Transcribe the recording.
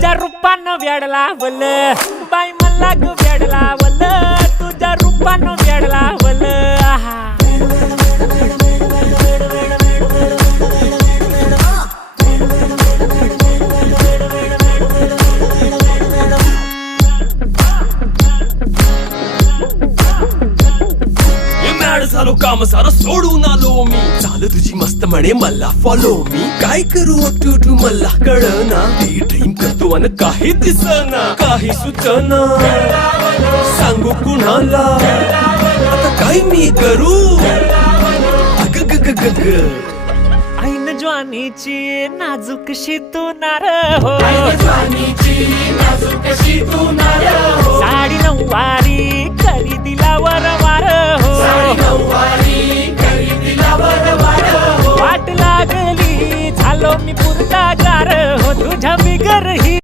तुझ्या रूपानं वेड लावल बाई मला ग वेड लावल तुझ्या रूपानं वेड लावल आहा झालो काम सारं सोडून आलो मी चाल तुझी मस्त म्हणे मला फॉलो मी काय करू टू मला कळना ती ड्रीम करतो अन काही दिसना काही सुचना सांगू कुणाला आता काय मी करू अग ग ग ग ग ऐन ज्वानीची नाजूकशी तू नार हो साडी नऊवारी करी दिला वरवार हो वाट लागली झालो मी पुरता गार हो तुझ्या बिगर ही